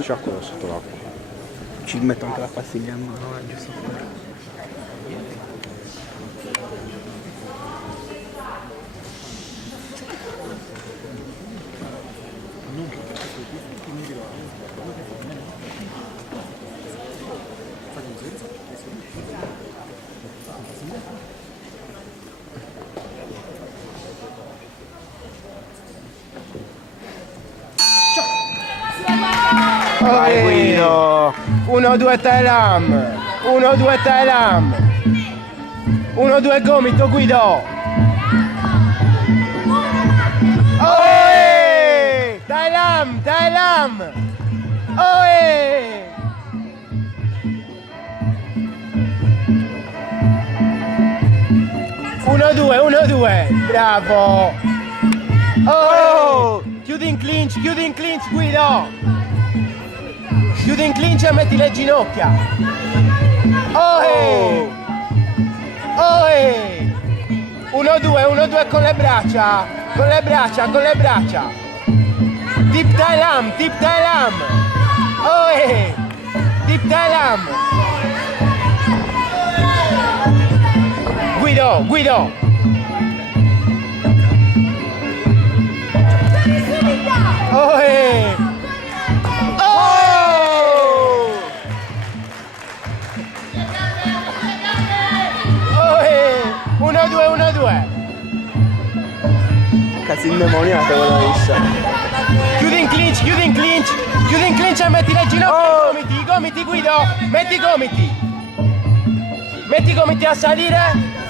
Sciacquolo sotto l'acqua. Ci metto anche la pastiglia in mano, giusto per... Vai Guido! 1-2 Thailand! 1-2 Thailand! 1-2 gomito Guido! Oe! Thailand! Thailand! Oe! Uno, due, bravo! Oh! Chiudi in clinch, Guido! Chiudi in clinch e metti le ginocchia! Oe! Oe! 1-2 con le braccia! Con le braccia! Deep Thailand! Oe! Deep Thailand! Guido! Oe! Oh! Oe! 1-2 Cazzo indemoniato quella liscia. Chiudi in clinch e metti le ginocchia i gomiti Guido! Metti i gomiti a salire!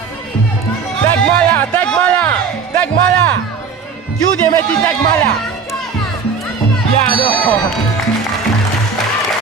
Tag mala! Chiudi e metti tag mala! Piano!